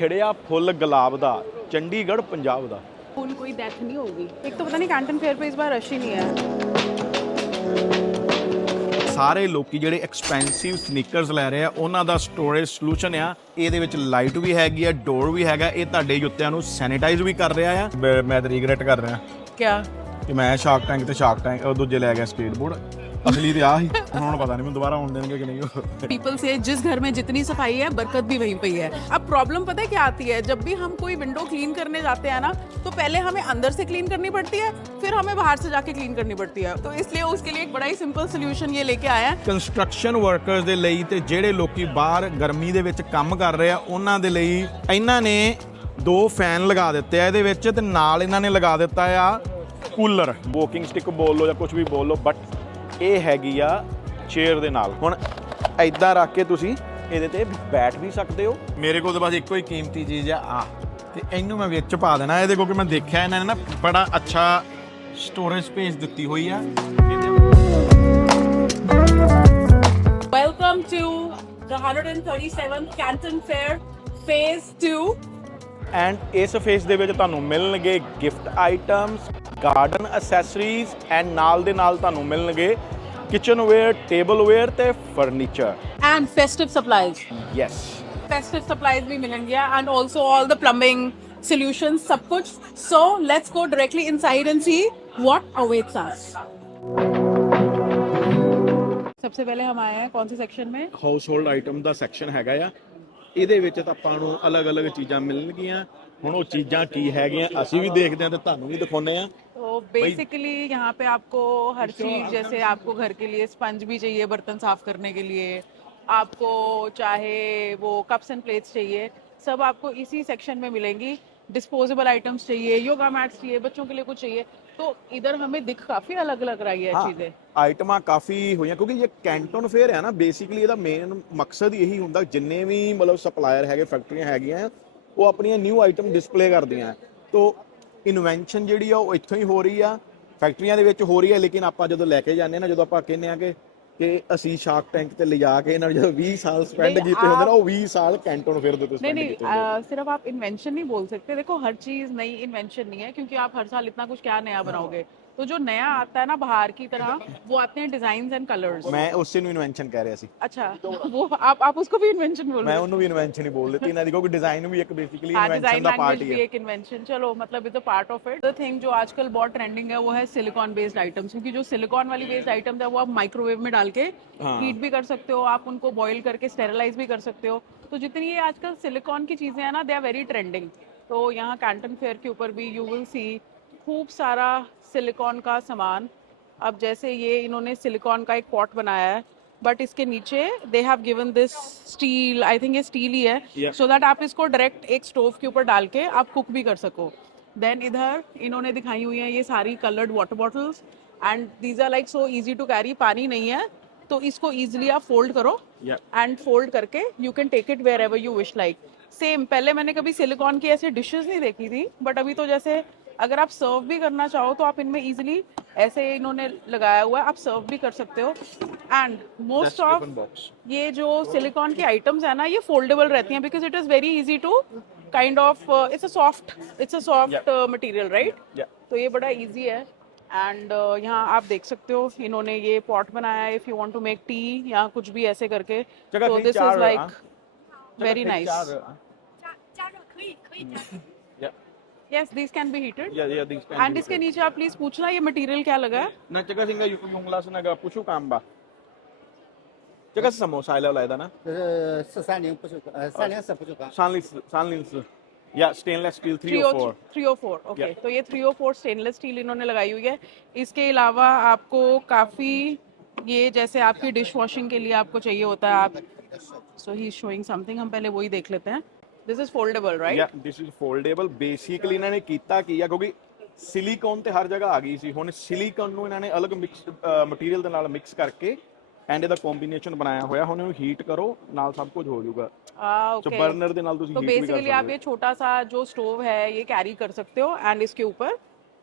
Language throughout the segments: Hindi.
खिड़िया फुल गुलाब दा चंडीगढ़ पंजाब दा। फुल कोई डेथ नहीं होगी। एक तो पता नहीं कैंटन फेयर पे इस बार रश ही नहीं है। ਸਾਰੇ ਲੋਕੀ ਜਿਹੜੇ ਐਕਸਪੈਂਸਿਵ ਸਨੀਕਰਸ ਲੈ ਰਹੇ ਆ ਉਹਨਾਂ ਦਾ ਸਟੋਰੇਜ ਸੋਲੂਸ਼ਨ ਆ। ਇਹਦੇ ਵਿੱਚ ਲਾਈਟ ਵੀ ਹੈਗੀ ਆ, ਡੋਰ ਵੀ ਹੈਗਾ। ਇਹ ਤੁਹਾਡੇ ਜੁੱਤਿਆਂ ਨੂੰ ਸੈਨੀਟਾਈਜ਼ ਵੀ ਕਰ ਰਿਹਾ ਆ। ਮੈਂ ਤਾਂ ਰੀਗਰੈਟ ਕਰ ਰਿਹਾ क्या ਕਿ ਮੈਂ ਸ਼ਾਰਕ ਟੈਂਕ ਤੇ ਸ਼ਾਰਕ ਟੈਂਕ ਉਹ ਦੂਜੇ ਲੈ ਗਿਆ ਸਕੇਟਬੋਰਡ। असली तो आ ही उन्होंने पता नहीं मैं दोबारा आने देंगे कि नहीं। पीपल से जिस घर में जितनी सफाई है बरकत भी वहीं पे ही है। अब प्रॉब्लम पता है क्या आती है, जब भी हम कोई विंडो क्लीन करने जाते हैं ना तो पहले हमें अंदर से क्लीन करनी पड़ती है, फिर हमें बाहर से जाके क्लीन करनी पड़ती है। तो इसलिए उसके लिए एक बड़ा ही सिंपल सोल्यूशन ये लेके आए हैं। ਕੰਸਟਰਕਸ਼ਨ ਵਰਕਰਸ ਦੇ ਲਈ ਤੇ ਜਿਹੜੇ ਲੋਕੀ ਬਾਹਰ ਗਰਮੀ ਦੇ ਵਿੱਚ ਕੰਮ ਕਰ ਰਹੇ ਆ ਉਹਨਾਂ ਦੇ ਲਈ ਇਹਨਾਂ ਨੇ 2 ਫੈਨ ਲਗਾ ਦਿੱਤੇ ਆ ਇਹਦੇ ਵਿੱਚ ਤੇ ਨਾਲ ਇਹਨਾਂ ਨੇ ਲਗਾ ਦਿੱਤਾ ਆ ਕੂਲਰ। ਵਾਕਿੰਗ ਸਟਿਕ ਬੋਲ ਲਓ ਜਾਂ ਕੁਝ ਵੀ ਬੋਲ ਲਓ, ਬਟ ਇਹ ਹੈਗੀ ਆ ਚੇਅਰ ਦੇ ਨਾਲ। ਹੁਣ ਐਦਾਂ ਰੱਖ ਕੇ ਤੁਸੀਂ ਇਹਦੇ ਤੇ ਬੈਠ ਵੀ ਸਕਦੇ ਹੋ। ਮੇਰੇ ਕੋਲ ਤਾਂ ਬਸ ਇੱਕੋ ਹੀ ਕੀਮਤੀ ਚੀਜ਼ ਆ ਤੇ ਇਹਨੂੰ ਮੈਂ ਵਿੱਚ ਪਾ ਦੇਣਾ ਇਹਦੇ, ਕਿਉਂਕਿ ਮੈਂ ਦੇਖਿਆ ਇਹਨਾਂ ਨੇ ਨਾ ਬੜਾ ਅੱਛਾ ਸਟੋਰੇਜ ਸਪੇਸ ਦਿੱਤੀ ਹੋਈ ਆ। Welcome to the 137th Canton Fair Phase 2. And ਇਸ ਫੇਸ ਦੇ ਵਿੱਚ ਤੁਹਾਨੂੰ ਮਿਲਣਗੇ gift items, garden accessories and ਨਾਲ ਦੇ ਨਾਲ ਤੁਹਾਨੂੰ ਮਿਲਣਗੇ ਕਿਚਨਵੇਅਰ, ਟੇਬਲਵੇਅਰ ਤੇ furniture And festive supplies. Yes. Festive supplies भी मिलेंगे and also all the plumbing solutions, सब कुछ. So let's go directly inside and see what awaits us. सबसे पहले हम आए हैं कौन से सेक्शन में? ਹਾਊਸ ਹੋਲਡ ਆਈਟਮ ਦਾ ਸੈਕਸ਼ਨ ਹੈਗਾ ਆ। ਇਹਦੇ ਵਿੱਚ ਤਾਂ ਆਪਾਂ ਨੂੰ ਅਲੱਗ-ਅਲੱਗ ਚੀਜ਼ਾਂ ਮਿਲਣਗੀਆਂ। ਹੁਣ ਉਹ ਚੀਜ਼ਾਂ ਕੀ ਹੈਗੀਆਂ ਅਸੀਂ ਵੀ ਦੇਖਦੇ ਹਾਂ ਤੇ ਤੁਹਾਨੂੰ ਵੀ ਦਿਖਾਉਂਦੇ ਆ। तो बेसिकली यहाँ पे आपको हर चीज, जैसे आपको घर के लिए स्पंज भी चाहिए बर्तन साफ करने के लिए, आपको चाहे वो कप्स एंड प्लेट्स चाहिए, सब आपको इसी सेक्शन में मिलेंगी। डिस्पोजेबल आइटम्स चाहिए, योगा मैट्स चाहिए, बच्चों के लिए कुछ चाहिए, तो इधर हमें दिख काफी अलग अलग रही है चीजें। ਆਈਟਮਾਂ ਕਾਫੀ ਹੋਈਆਂ ਕਿਉਂਕਿ ਇਹ ਕੈਂਟਨ ਫੇਅਰ ਹੈ ਨਾ, ਬੇਸਿਕਲੀ ਇਹਦਾ ਮੇਨ ਮਕਸਦ ਇਹੀ ਹੁੰਦਾ ਜਿੰਨੇ ਵੀ ਮਤਲਬ ਸਪਲਾਇਰ ਹੈਗੇ, ਫੈਕਟਰੀਆਂ ਹੈਗੀਆਂ, ਉਹ ਆਪਣੀਆਂ ਨਿਊ ਆਈਟਮ ਡਿਸਪਲੇ ਕਰਦੀਆਂ। ਤੋ ਇਨਵੈਂਸ਼ਨ ਜਿਹੜੀ ਆ ਉਹ ਇੱਥੋਂ ਹੀ ਹੋ ਰਹੀ ਆ, ਫੈਕਟਰੀਆਂ ਦੇ ਵਿੱਚ ਹੋ ਰਹੀ ਹੈ। ਲੇਕਿਨ ਆਪਾਂ ਜਦੋਂ ਲੈ ਕੇ ਜਾਂਦੇ ਨਾ, ਜਦੋਂ ਆਪਾਂ ਕਹਿੰਦੇ ਆ ਕਿ ਅਸੀਂ ਸ਼ਾਰਕ ਟੈਂਕ ਤੇ ਲਿਜਾ ਕੇ ਇਹਨਾਂ ਨੇ ਜਦੋਂ 20 ਸਾਲ ਸਪੈਂਡ ਕੀਤੇ ਹੁੰਦੇ ਨਾ, ਉਹ 20 ਸਾਲ ਕੈਂਟਨ ਫੇਅਰ ਦੇ ਉੱਤੇ ਸਪੈਂਡ ਕੀਤੇ ਹੁੰਦੇ। सिर्फ आप इन्वेंशन नहीं बोल सकते। देखो हर चीज नई इन्वेंशन नहीं है, क्योंकि आप हर साल इतना कुछ क्या नया बनाओगे। तो जो नया आता है ना बाहर की तरह, वो आते हैं डिजाइन एंड कलर्स। मैं ਉਸੇ ਨੂੰ ਇਨਵੈਂਸ਼ਨ ਕਹਿ ਰਿਹਾ ਸੀ। अच्छा, वो आप उसको भी इन्वेंशन बोल मैं रहे हो? ਉਹਨੂੰ ਵੀ ਇਨਵੈਂਸ਼ਨ ਹੀ ਬੋਲ ਦਿੱਤੀ ਇਹਨਾਂ ਦੀ, ਕਿਉਂਕਿ ਡਿਜ਼ਾਈਨ ਵੀ ਇੱਕ ਬੇਸਿਕਲੀ हाँ, ਇਨਵੈਂਸ਼ਨ डिजाइन ਦਾ ਪਾर्ट लैंग्वेज ही भी है। एक इन्वेंशन। चलो, मतलब is a part of it. The thing जो आजकल बहुत ट्रेंडिंग है वो है सिलिकॉन बेस्ड आइटम्स, क्योंकि जो सिलिकॉन वाली बेस्ड आइटम्स है वो आप माइक्रोवेव में डाल के हीट भी कर सकते हो, आप उनको बॉईल करके स्टेरलाइज भी कर सकते हो। तो जितनी ये आजकल सिलिकॉन की चीजें हैं ना, दे आर वेरी ट्रेंडिंग। तो यहाँ कैंटन फेयर के ऊपर भी यू विल सी खूब सारा सिलिकॉन का सामान। अब जैसे ये इन्होंने सिलिकॉन का एक पॉट बनाया है, बट इसके नीचे they have given this steel, I think ये स्टील ही है, सो दैट आप इसको डायरेक्ट एक स्टोव के ऊपर डाल के आप कुक भी कर सको। देन इधर इन्होंने दिखाई हुई है ये सारी coloured water bottles, and these are like so easy to carry. पानी नहीं है तो इसको इजीली आप फोल्ड करो एंड फोल्ड करके you can take it wherever you wish like. Same, पहले मैंने कभी सिलिकॉन की ऐसे डिशेस नहीं देखी थी, बट अभी तो जैसे अगर आप सर्व भी करना चाहो तो आप इनमें इजीली ऐसे इन्होंने लगाया हुआ है, आप सर्व भी कर सकते हो। एंड मोस्ट ऑफ ये जो सिलिकॉन की आइटम्स है ना, ये फोल्डेबल रहती हैं, because it is very easy to kind of, it's a soft material, right? तो ये बड़ा इजी है। एंड यहाँ आप देख सकते हो इन्होंने ये पॉट बनाया है, if you want to make tea या कुछ भी ऐसे करके, तो this is like very nice. Yes, these can be heated. Yeah, these can And इसके नीचे आप प्लीज पूछना ये मटेरियल क्या लगा है? na tsaka singa yung lasa na pushu kamba. Tsaka sa mo sa ilaw laida na? 430不锈钢，304不锈钢。 304 या स्टेनलेस स्टील 304 304 ओके। तो ये 304 स्टेनलेस स्टील इन्होंने लगाई हुई है। इसके अलावा आपको काफी, ये जैसे आपकी डिश वॉशिंग के लिए आपको चाहिए होता है, आप सो ही इज शोइंग समथिंग, हम पहले वही देख लेते हैं। This is foldable, right? या दिस इज फोल्डेबल। बेसिकली ਇਹਨਾਂ ਨੇ ਕੀਤਾ ਕੀ ਆ, ਕਿਉਂਕਿ ਸਿਲੀਕਨ ਤੇ ਹਰ ਜਗ੍ਹਾ ਆ ਗਈ ਸੀ, ਹੁਣ ਸਿਲੀਕਨ ਨੂੰ ਇਹਨਾਂ ਨੇ ਅਲੱਗ ਮਿਕਸ ਮਟੀਰੀਅਲ ਦੇ ਨਾਲ ਮਿਕਸ ਕਰਕੇ ਐਂਡ ਇਹਦਾ ਕੰਬੀਨੇਸ਼ਨ ਬਣਾਇਆ ਹੋਇਆ। ਹੁਣ ਇਹਨੂੰ ਹੀਟ ਕਰੋ, ਨਾਲ ਸਭ ਕੁਝ ਹੋ ਜਾਊਗਾ। ओके। बर्नर ਦੇ ਨਾਲ ਤੁਸੀਂ तो ਹੀਟ ਵੀ ਕਰ बेसिकली आप ਸਕਦੇ ये छोटा सा जो स्टोव है ये कैरी कर सकते हो, एंड इसके ऊपर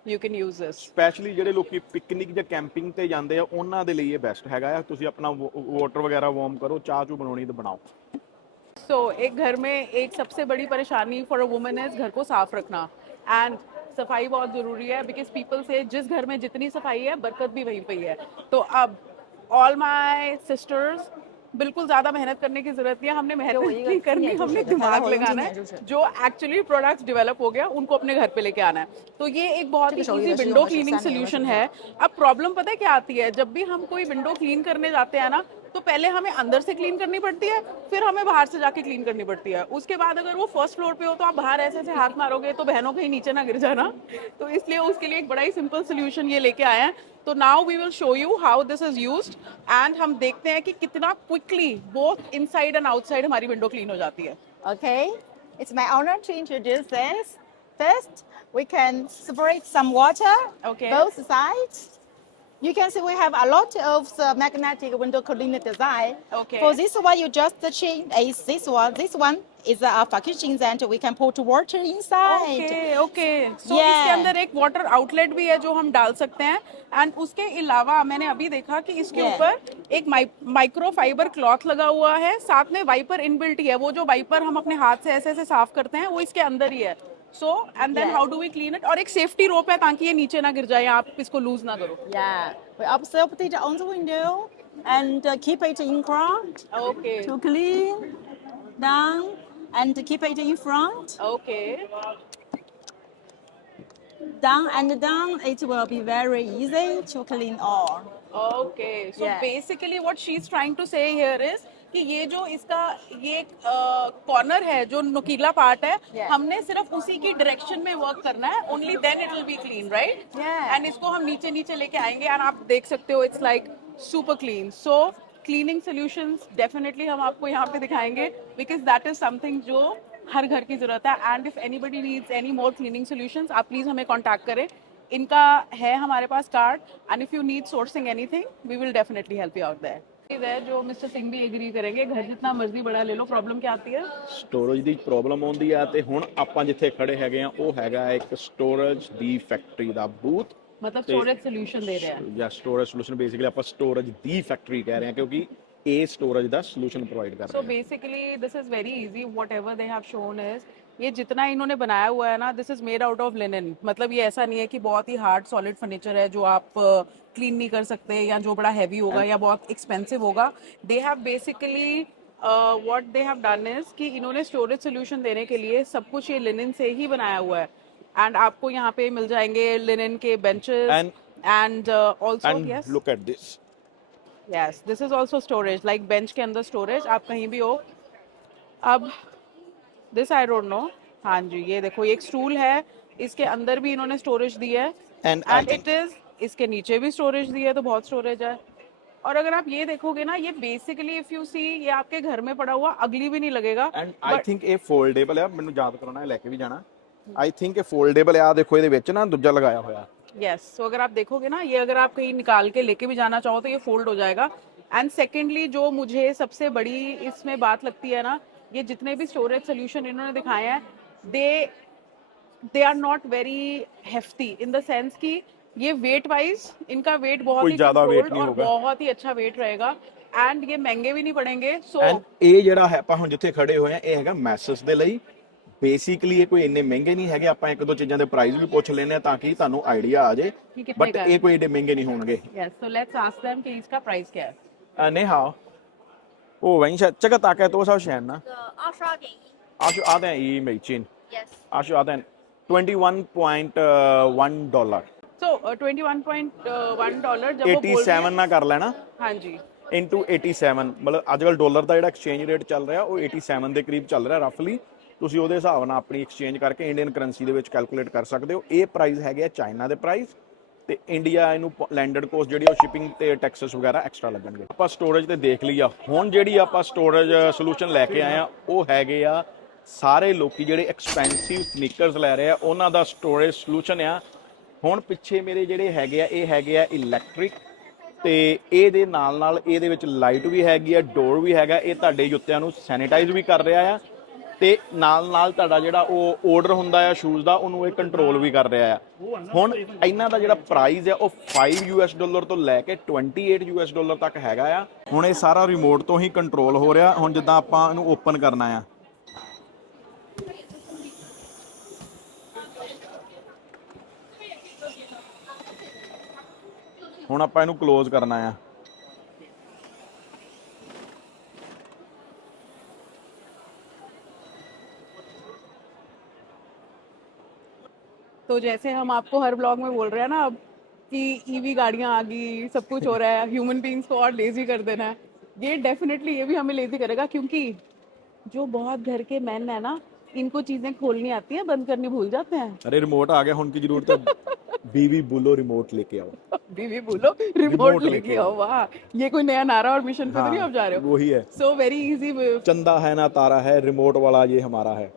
you can use this. Specially ਜਿਹੜੇ ਲੋਕੀ ਪਿਕਨਿਕ ਜਾਂ ਕੈਂਪਿੰਗ ਤੇ ਜਾਂਦੇ ਆ ਉਹਨਾਂ ਦੇ ਲਈ ਇਹ ਬੈਸਟ ਹੈਗਾ ਆ। ਤੁਸੀਂ ਆਪਣਾ ਵਾਟਰ ਵਗੈਰਾ ਵਾਰਮ ਕਰੋ, ਚਾਹ ਚੂ ਬਣਾਉਣੀ ਤੇ ਬਣਾਓ। सो एक घर में एक सबसे बड़ी परेशानी फॉर अ वुमन इज घर को साफ रखना, एंड सफाई बहुत जरूरी है, बिकॉज पीपल से जिस घर में जितनी सफाई है बरकत भी वहीं पे ही है। तो अब ऑल माय सिस्टर्स, बिल्कुल ज्यादा मेहनत करने की जरूरत नहीं है, हमने मेहनत नहीं करनी, हमने दिमाग लगाना है। जो एक्चुअली प्रोडक्ट्स डेवलप हो गया उनको अपने घर पे लेके आना है। तो ये एक बहुत ही इजी विंडो क्लीनिंग सोल्यूशन है। अब प्रॉब्लम पता है क्या आती है, जब भी हम कोई विंडो क्लीन करने जाते हैं ना, तो पहले हमें अंदर से क्लीन करनी पड़ती है, फिर हमें बाहर से जाके क्लीन करनी पड़ती है। उसके बाद अगर वो फर्स्ट फ्लोर पे हो तो आप बाहर ऐसे ऐसे हाथ मारोगे तो बहनों कहीं नीचे ना गिर जाना। तो इसलिए उसके लिए एक बड़ा ही सिंपल सोल्यूशन ये लेके आए हैं। तो now we will show you how this is used, and हम देखते हैं कि कितना quickly both inside and outside हमारी विंडो क्लीन हो जाती है। Okay, it's my honor to introduce this. First, we can separate some water, Okay. both sides. You can see we have a lot of magnetic window cleaner design. Okay. For this one, you just change is this one. This one is a packaging and we can put water inside. Okay okay, so Yeah. इसके अंदर एक वाटर आउटलेट भी है जो हम डाल सकते हैं। एंड उसके अलावा मैंने अभी देखा कि इसके Yeah. ऊपर एक माइक्रो फाइबर क्लॉथ लगा हुआ है, साथ में वाइपर इनबिल्ट ही है। वो जो वाइपर हम अपने हाथ से ऐसे ऐसे साफ करते हैं वो इसके अंदर ही है। So and then Yeah. How do we clean it, और एक सेफ्टी रोप है ताकि ये नीचे ना गिर जाए, आप इसको लूज ना करो। Yeah, we observe it on the window and keep it in front okay to clean down and keep it in front. Okay, Down and down, it will be very easy to clean all. Okay. So Yeah. Basically what she is trying to say here is कि ये जो इसका ये कॉर्नर है, जो नुकीला पार्ट है, Yeah. हमने सिर्फ उसी की डायरेक्शन में वर्क करना है, only then it will be clean, right? Yeah. And इसको हम नीचे नीचे लेके आएंगे एंड आप देख सकते हो it's like super clean. So cleaning solutions definitely हम आपको यहाँ पे दिखाएंगे, बिकॉज दैट इज समथिंग जो हर घर की जरूरत है। And if anybody needs any more cleaning solutions, आप प्लीज हमें कांटेक्ट करें। इनका है हमारे पास card, and if you need sourcing anything we will definitely help you out there. है जो मिस्टर सिंह भी एग्री करेंगे, घर जितना मर्जी बड़ा ले लो, प्रॉब्लम क्या आती है? ਸਟੋਰੇਜ ਦੀ ਪ੍ਰੋਬਲਮ ਆਉਂਦੀ ਆ। ਤੇ ਹੁਣ ਆਪਾਂ ਜਿੱਥੇ ਖੜੇ ਹੈਗੇ ਆ ਉਹ ਹੈਗਾ ਇੱਕ ਸਟੋਰੇਜ ਦੀ ਫੈਕਟਰੀ ਦਾ ਬੂਥ, मतलब स्टोरेज सोल्यूशन दे रहे हैं। ਜਾਂ ਸਟੋਰੇਜ ਸੋਲੂਸ਼ਨ। ਬੇਸਿਕਲੀ ਆਪਾਂ ਸਟੋਰੇਜ ਦੀ ਫੈਕਟਰੀ ਕਹਿ ਰਹੇ ਹਾਂ ਕਿਉਂਕਿ ਇਹ ਸਟੋਰੇਜ ਦਾ ਸੋਲੂਸ਼ਨ ਪ੍ਰੋਵਾਈਡ ਕਰ सो ਰਹੇ basically this is very easy, what ever they have shown is, ये जितना इन्होंने बनाया हुआ है ना, this is made out of linen. मतलब ये ऐसा नहीं है कि बहुत ही हार्ड सॉलिड फर्नीचर है जो आप क्लीन नहीं कर सकते, या जो बड़ा हैवी होगा या बहुत एक्सपेंसिव होगा। They have basically what they have done is कि इन्होंने स्टोरेज सोल्यूशन देने के लिए सब कुछ ये लिनन से ही बनाया हुआ है। एंड आपको यहाँ पे मिल जाएंगे लिनन के benches and also and yes look at this. Yes, this is also storage, like bench के अंदर स्टोरेज, आप कहीं भी हो। अब दिस आई डोंट नो, हाँ जी ये देखो, ये एक स्टूल है, इसके अंदर भी इन्होंने स्टोरेज दी है, And I and it is इसके नीचे भी स्टोरेज दी है, तो बहुत स्टोरेज है। और अगर आप ये देखोगे ना, ये बेसिकली इफ यू सी, ये आपके घर में पड़ा हुआ अगली भी नहीं लगेगा। ਐਂਡ ਆਈ ਥਿੰਕ ਇਹ ਫੋਲਡੇਬਲ ਆ। ਮੈਨੂੰ ਯਾਦ ਕਰਾਉਣਾ ਹੈ, ਲੈ ਕੇ ਵੀ ਜਾਣਾ। ਆਈ ਥਿੰਕ ਇਹ ਫੋਲਡੇਬਲ ਆ। ਦੇਖੋ ਇਹਦੇ ਵਿੱਚ ਨਾ ਦੂਜਾ ਲਗਾਇਆ ਹੋਇਆ। यस, सो अगर आप देखोगे ना, ये अगर आप कहीं निकाल के लेके भी जाना चाहो तो ये फोल्ड हो जाएगा। एंड सेकेंडली जो मुझे सबसे बड़ी इसमें बात लगती है ना, ये जितने भी स्टोरेज सोल्यूशन इन्होंने दिखाए हैं, they are not very hefty in the sense कि ये वेट वाइज इनका वेट बहुत कोई ही ज्यादा weight controlled नहीं और होगा। बहुत ही अच्छा वेट रहेगा, एंड ये महंगे भी नहीं पड़ेंगे। सो ਐਂਡ ਇਹ ਜਿਹੜਾ ਹੈ ਆਪਾਂ ਹੁਣ ਜਿੱਥੇ ਖੜੇ ਹੋਏ ਆ, ਇਹ ਹੈਗਾ ਮੈਸਸ ਦੇ ਲਈ। ਬੇਸਿਕਲੀ ਇਹ ਕੋਈ ਇੰਨੇ ਮਹਿੰਗੇ ਨਹੀਂ ਹੈਗੇ। ਆਪਾਂ ਇੱਕ ਦੋ ਚੀਜ਼ਾਂ ਦੇ ਪ੍ਰਾਈਸ ਵੀ ਪੁੱਛ ਲੈਨੇ ਆ ਤਾਂ ਕਿ ਤੁਹਾਨੂੰ ਆਈਡੀਆ ਆ ਜੇ, कि कितने ਬਟ का ਇਹ ਕੋਈ ਏਡੇ ਮਹਿੰਗੇ ਨਹੀਂ ਹੋਣਗੇ। Yes, so let's ask them कि इसका प्राइस क्या है। 你好，我问一下，这个大概多少钱呢？22.1美金。Yes. 22.1 $21.1 सो $21.1 जब वो बोल रहे 87 हैं, ना कर लेना हाँ जी into 87। ਮਤਲਬ ਅੱਜ ਕੱਲ ਡਾਲਰ ਦਾ ਜਿਹੜਾ ਐਕਸਚੇਂਜ ਰੇਟ ਚੱਲ ਰਿਹਾ ਉਹ 87 ਦੇ ਕਰੀਬ ਚੱਲ ਰਿਹਾ ਰਫਲੀ। ਤੁਸੀਂ ਉਹਦੇ ਹਿਸਾਬ ਨਾਲ ਆਪਣੀ ਐਕਸਚੇਂਜ ਕਰਕੇ ਇੰਡੀਅਨ ਕਰੰਸੀ ਦੇ ਵਿੱਚ ਕੈਲਕੂਲੇਟ ਕਰ ਸਕਦੇ ਹੋ। ਇਹ ਪ੍ਰਾਈਸ ਹੈਗੇ ਆ ਚਾਈਨਾ ਦੇ ਪ੍ਰਾਈਸ, ਤੇ ਇੰਡੀਆ ਇਹਨੂੰ ਲੈਂਡਡ ਕੋਸਟ ਜਿਹੜੀ ਉਹ ਸ਼ਿਪਿੰਗ ਤੇ ਟੈਕਸਸ ਵਗੈਰਾ ਐਕਸਟਰਾ ਲੱਗਣਗੇ। ਆਪਾਂ ਸਟੋਰੇਜ ਤੇ ਦੇਖ ਲਿਆ। ਹੁਣ ਜਿਹੜੀ ਆਪਾਂ ਸਟੋਰੇਜ ਸੋਲੂਸ਼ਨ ਲੈ ਕੇ ਆਏ ਆ ਉਹ ਹੈਗੇ ਆ ਸਾਰੇ ਲੋਕੀ ਜਿਹੜੇ ਐਕਸਪੈਂਸਿਵ ਸਨੀਕਰਸ ਲੈ ਰਹੇ ਆ ਉਹਨਾਂ ਦਾ ਸਟੋਰੇਜ ਸੋਲੂਸ਼ਨ ਆ। ਹੁਣ ਪਿੱਛੇ ਮੇਰੇ ਜਿਹੜੇ ਹੈਗੇ ਆ ਇਹ ਹੈਗੇ ਆ ਇਲੈਕਟ੍ਰਿਕ, ਤੇ ਇਹਦੇ ਨਾਲ ਨਾਲ ਇਹਦੇ ਵਿੱਚ ਲਾਈਟ ਵੀ ਹੈਗੀ ਆ, ਡੋਰ ਵੀ ਹੈਗਾ। ਇਹ ਤੁਹਾਡੇ ਜੁੱਤਿਆਂ ਨੂੰ ਸੈਨੀਟਾਈਜ਼ ਵੀ ਕਰ ਰਿਹਾ ਆ, ਤੇ ਨਾਲ ਤੁਹਾਡਾ ਜਿਹੜਾ ਉਹ ਆਰਡਰ ਹੁੰਦਾ ਆ ਸ਼ੂਜ਼ ਦਾ ਉਹਨੂੰ ਇਹ ਕੰਟਰੋਲ ਵੀ ਕਰ ਰਿਹਾ ਆ। ਹੁਣ ਇਹਨਾਂ ਦਾ ਜਿਹੜਾ ਪ੍ਰਾਈਸ ਆ ਉਹ $5 ਤੋਂ ਲੈ ਕੇ $28 ਤੱਕ ਹੈਗਾ ਆ। ਹੁਣ ਇਹ ਸਾਰਾ ਰਿਮੋਟ ਤੋਂ ਹੀ ਕੰਟਰੋਲ ਹੋ ਰਿਹਾ। ਹੁਣ ਜਿੱਦਾਂ ਆਪਾਂ ਇਹਨੂੰ ਓਪਨ ਕਰਨਾ ਆ, ਹੁਣ ਆਪਾਂ ਇਹਨੂੰ ਕਲੋਜ਼ ਕਰਨਾ ਆ। तो जैसे हम आपको हर ब्लॉग में बोल रहे हैं ना अब कि ईवी गाड़ियां आ गई, सब कुछ हो रहा है, ह्यूमन बीइंग्स को और लेजी कर देना है, ये डेफिनेटली ये भी हमें लेजी करेगा, क्योंकि जो बहुत घर के मैन है ना, इनको चीजें खोलनी आती हैं, बंद करनी भूल जाते हैं। अरे रिमोट आ गया, हुन की जरूरत है बीवी बोलो रिमोट लेके आओ। बीवी बोलो रिमोट लेके आओ। वाह, ये कोई नया नारा और मिशन पे तो नहीं आप जा रहे हो? वही है। So very easy. चंदा है ना तारा है, रिमोट वाला ये हमारा है।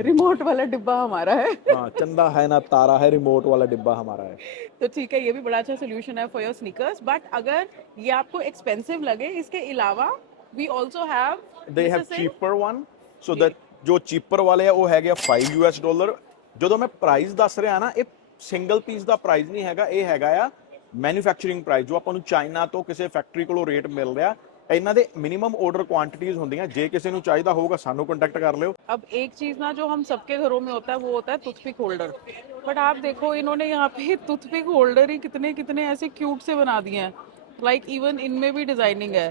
रिमोट वाला डिब्बा हमारा है। हाँ, चंदा है ना तारा है, रिमोट वाला डिब्बा हमारा है। तो ठीक है, ये भी बड़ा अच्छा सोल्यूशन है फॉर योर स्नीकर्स। बट अगर ये आपको एक्सपेंसिव लगे, इसके अलावा we also have they have cheaper one. So that जो चीपर वाले है वो है गया $5। ਜਦੋਂ ਮੈਂ ਪ੍ਰਾਈਸ ਦੱਸ ਰਿਹਾ ਨਾ, ਇਹ ਸਿੰਗਲ ਪੀਸ ਦਾ ਪ੍ਰਾਈਸ ਨਹੀਂ ਹੈਗਾ, ਇਹ ਹੈਗਾ ਆ ਮੈਨੂਫੈਕਚਰਿੰਗ ਪ੍ਰਾਈਸ ਜੋ ਆਪਾਂ ਨੂੰ ਚਾਈਨਾ ਤੋਂ ਕਿਸੇ ਫੈਕਟਰੀ ਕੋਲੋਂ ਰੇਟ ਮਿਲ ਰਿਹਾ। ਇਹਨਾਂ ਦੇ मिनिमम ऑर्डर क्वांटिटीज ਹੁੰਦੀਆਂ, ਜੇ ਕਿਸੇ ਨੂੰ ਚਾਹੀਦਾ ਹੋਊਗਾ ਸਾਨੂੰ कांटेक्ट कर लियो। अब एक चीज ना जो हम सबके घरों में होता है वो होता है टूथपिक होल्डर। बट आप देखो इन्होंने यहाँ पे टूथपिक होल्डर ही कितने कितने ऐसे क्यूट से बना दिए हैं। लाइक इवन इनमें भी डिजाइनिंग है।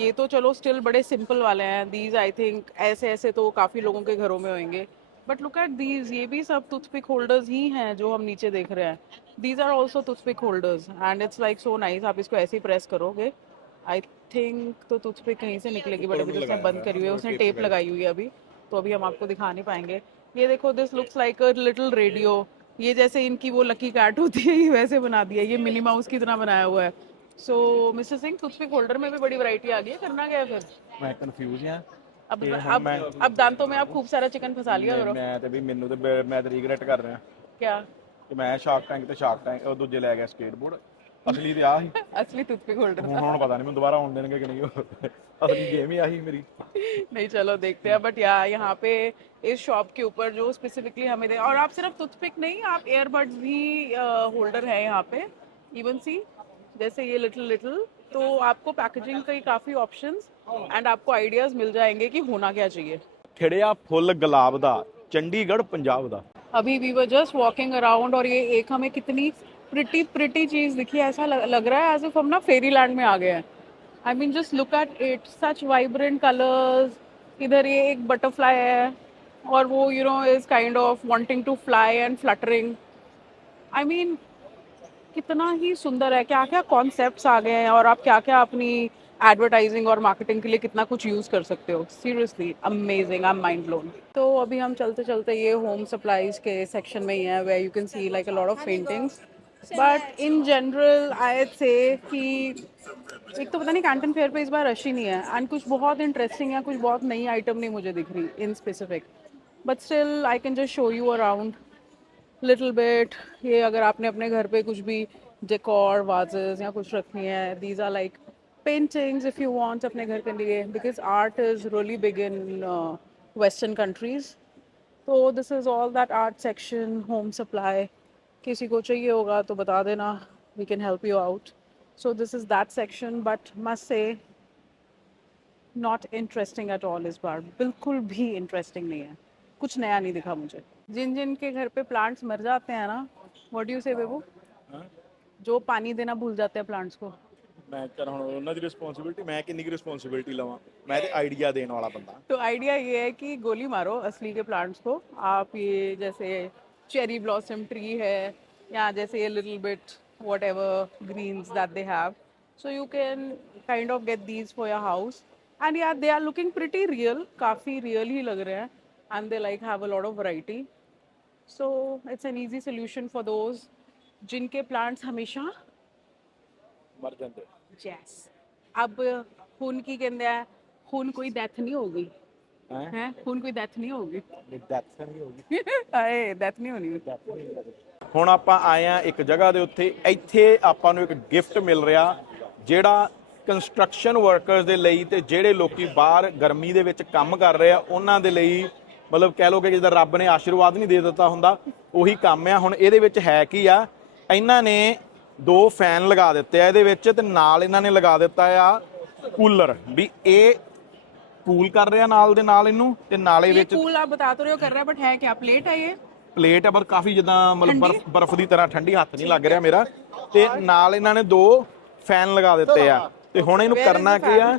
ये तो चलो स्टिल बड़े सिंपल वाले हैं। दीज आई थिंक ऐसे ऐसे तो काफी लोगों के घरों में होंगे। बट लुक एट दीज, ये भी सब टूथपिक होल्डर्स ही हैं जो हम नीचे देख रहे हैं। These are also toothpick holders and it's like so nice. आप इसको ऐसे ही प्रेस करोगे, आई थिंक तो टूथपिक कहीं से निकलेगी, बट अभी तो उसने बंद करी हुई है, उसने टेप लगाई हुई है अभी, तो अभी हम आपको दिखा नहीं पाएंगे। ये देखो, this looks like a little radio. ये जैसे इनकी वो लकी कैट होती है, ये वैसे बना दिया, ये मिनी माउस की तरह बनाया हुआ है। सो मिस्टर सिंह, टूथपिक होल्डर में भी बड़ी वैरायटी आ गई है, करना क्या है फिर? मैं कंफ्यूज हां। अब दांतों में आप खूब सारा चिकन फंसा लिया करो। मैं ਤੇ ਵੀ ਮੈਨੂੰ ਤੇ ਮੈਂ ਤੇ ਰਿਗਰੈਟ ਕਰ ਰਿਹਾ क्या ਕਿ ਮੈਂ ਸ਼ਾਰਕ ਟੈਂਕ ਤੇ ਸ਼ਾਰਕ ਟੈਂਕ ਉਹ ਦੂਜੇ ਲੈ ਗਿਆ ਸਕੇਟਬੋਰਡ। असली ਤੇ ਆ ਹੀ असली टूथपिक होल्डर था। ਹੁਣ ਪਤਾ ਨਹੀਂ ਮੈਨੂੰ ਦੁਬਾਰਾ ਆਉਣ ਦੇਣਗੇ कि नहीं। असली गेम ही आही मेरी। नहीं, चलो देखते हैं। बट यहाँ पे इस शॉप के ऊपर जो स्पेसिफिकली हमें दे, और आप सिर्फ टूथपिक नहीं, आप एयरबड्स भी होल्डर है यहाँ पे। इवन सी जैसे ये लिटिल, तो आपको पैकेजिंग का काफी ऑप्शंस एंड आपको आइडियाज मिल जाएंगे कि होना क्या चाहिए। खिड़िया फुल गुलाब दा, चंडीगढ़ पंजाब दा। अभी we were just walking around और ये एक हमें कितनी प्रिटी चीज दिखी। ऐसा लग रहा है एज इफ हम ना फेरी लैंड में आ गए हैं। I mean just look at it, such vibrant colours. इधर ये एक बटरफ्लाई है और वो you know is kind of wanting to fly and fluttering. I mean कितना ही सुंदर है, क्या क्या कॉन्सेप्ट्स आ गए हैं और आप क्या क्या अपनी एडवर्टाइजिंग और मार्केटिंग के लिए कितना कुछ यूज कर सकते हो। Seriously amazing, I am mind blown. तो अभी हम चलते चलते ये होम सप्लाईज के सेक्शन में ही है, where you can see like a lot of paintings. But in general I say कि एक तो पता नहीं कैंटन फेयर पे इस बार रश ही नहीं है, एंड कुछ बहुत इंटरेस्टिंग है, कुछ बहुत नई आइटम नहीं मुझे दिख रही in specific. But still I can just show you around little bit. ये अगर आपने अपने घर पे कुछ भी डेकोर वाजेस या कुछ रखनी है, these are like paintings if you want अपने घर के लिए, because art is really big in western countries. तो this is all that art section, home supply. किसी को चाहिए होगा तो बता देना, we can help you out. So this is that section, but must say not interesting at all. इस बार बिल्कुल भी इंटरेस्टिंग नहीं है, कुछ नया नहीं दिखा मुझे। जिन जिन के घर पे प्लांट्स मर जाते हैं ना, व्हाट डू यू से बेबू, जो पानी देना भूल जाते हैं प्लांट्स को। मैं कर ਹੁਣ ਉਹਨਾਂ ਦੀ ਰਿਸਪੌਂਸਿबिलिटी मैं किन्नी की रिस्पांसिबिलिटी लवां, मैं ते आइडिया देने वाला बंदा। तो आइडिया ये है कि गोली मारो असली के प्लांट्स को। आप ये जैसे चेरी ब्लॉसम ट्री है या जैसे ये little bit whatever greens that they have, so you can kind of get these for your house, and yeah, they are looking pretty real, काफी real ही लग रहे हैं, and they like have a lot of variety, so it's an easy solution for those जिनके plants हमेशा मर जाते। yes, अब खून की कहते हैं, खून कोई डेथ नहीं होगी हैं, खून कोई डेथ नहीं होगी, डेथ नहीं होगी। आए डेथ नहीं होनी। ਹੁਣ ਆਪਾਂ ਆਏ ਆ ਇੱਕ ਜਗ੍ਹਾ ਦੇ ਉੱਤੇ, ਇੱਥੇ ਆਪਾਂ ਨੂੰ ਇੱਕ ਗਿਫਟ ਮਿਲ ਰਿਹਾ ਜਿਹੜਾ ਕੰਸਟਰਕਸ਼ਨ ਵਰਕਰਸ ਦੇ ਲਈ ਤੇ ਜਿਹੜੇ ਲੋਕੀ ਬਾਹਰ ਗਰਮੀ ਦੇ ਵਿੱਚ ਕੰਮ ਕਰ ਰਹੇ ਆ ਉਹਨਾਂ ਦੇ ਲਈ ਮਤਲਬ ਕਹਿ ਲਓ ਕਿ ਜਿੱਦਾਂ ਰੱਬ ਨੇ ਆਸ਼ੀਰਵਾਦ ਨਹੀਂ ਦੇ ਦਿੱਤਾ ਹੁੰਦਾ ਉਹੀ ਕੰਮ ਆ। ਹੁਣ ਇਹਦੇ ਵਿੱਚ ਹੈ ਕੀ ਆ, ਇਹਨਾਂ ਨੇ 2 ਫੈਨ ਲਗਾ ਦਿੱਤੇ ਆ ਇਹਦੇ ਵਿੱਚ ਤੇ ਨਾਲ ਇਹਨਾਂ ਨੇ ਲਗਾ ਦਿੱਤਾ ਆ ਕੂਲਰ, ਵੀ ਇਹ ਕੂਲ ਕਰ ਰਿਹਾ ਨਾਲ ਦੇ ਨਾਲ ਇਹਨੂੰ ਤੇ ਨਾਲੇ ये ਵਿੱਚ कूल आप बता तो रहे हो कर रहा है, बट है क्या प्लेट है ये? ਪਲੇਟ ਹੈ ਪਰ ਕਾਫੀ ਜਿੱਦਾਂ ਮਤਲਬ ਬਰਫ਼ ਦੀ ਤਰ੍ਹਾਂ ਠੰਡੀ, ਹੱਥ ਨਹੀਂ ਲੱਗ ਰਿਹਾ ਮੇਰਾ। ਤੇ ਨਾਲ ਇਹਨਾਂ ਨੇ 2 ਫੈਨ ਲਗਾ ਦਿੱਤੇ ਆ ਤੇ ਹੁਣ ਇਹਨੂੰ ਕਰਨਾ ਕੀ ਆ,